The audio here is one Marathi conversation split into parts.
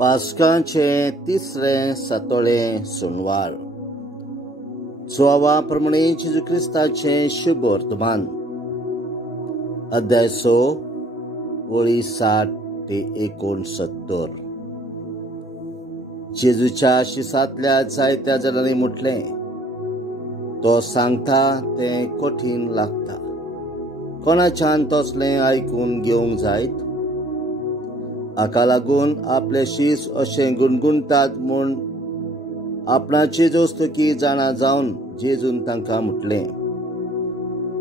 पास्काचे तिसरे सातोळे सोनवार. सोवा प्रमाणे जेजू क्रिस्ताचे शुभ वर्तमान. अध्याय 6 वळी 60 ते 69. जेजूच्या शिसांतल्या जायत्या जाणांनी म्हटले, तो सांगता ते कठीण लागता. कोणाच्यान तसले आयकून घेवंक जायत? हाका लागून आपले शीस अशें गुणगुणतात म्हूण आपणाची जोस्तकी जाणा जावन जेजून तांकां म्हटले,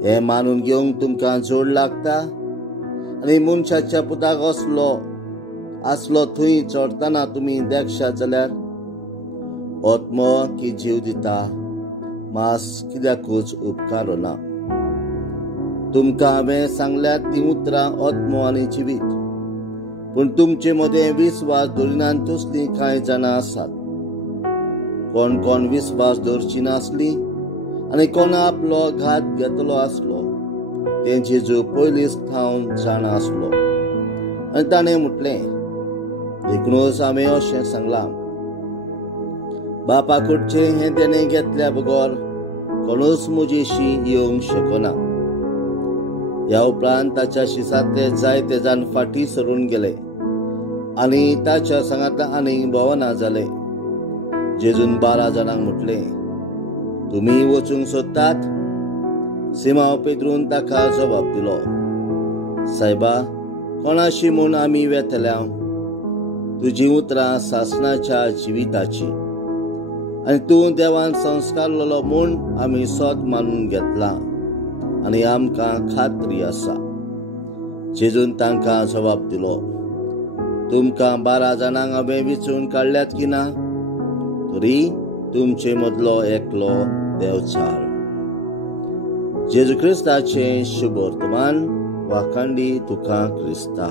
हे मानून घेवंक तुमकां जोड लागता. आनी मनशाच्या पुताक आसलो थंय चडटना तुमी देखशात जाल्यार आत्मो की जीव दिता, मास कित्याकूच उपकारना. तुमकां हांवें सांगल्यात ती उतरां आत्मो आनी जिवीत. पूण तुमचे मदें विस्वास दवरिनात तसलीं कांय जाणां आसात. कोण कोण विस्वास दवरची नासली आनी कोण आपलो घात घेतलो आसलो तें जेजू पयलींच थावन जाणा आसलो. आनी ताणें म्हटलें, देखूनच हांवें अशें सांगलां, बापा कडचें हें देणें घेतल्या बगर कोणूच म्हजेशी येवंक शकना. ह्या उपरांत ताच्या शिसांतले जायते जाण फाटीं सरून गेले आनी ताच्या सांगात आनीक भोवना जाले. जेजून 12 जाणांक म्हटले, तुमी वचूंक सोदतात? सिमांव पेद्रून ताका जबाब दिलो, सायबा, कोणाशी म्हूण आमी वेतल्या? तुजी उतरां सासणाच्या जिविताची आनी तूं देवान संस्कारलो म्हूण आमी सोद मानून घेतला आनी आमकां खात्री आसा. जेजून तांकां जबाब दिलो, तुमकां 12 जाणांक हांवें वेंचून काडल्यात की ना? तरी तुमचे मदलो एकलो देंवचार. जेजू क्रिस्ताचे शुभ वर्तमान. वाखांडी तुका क्रिस्ता.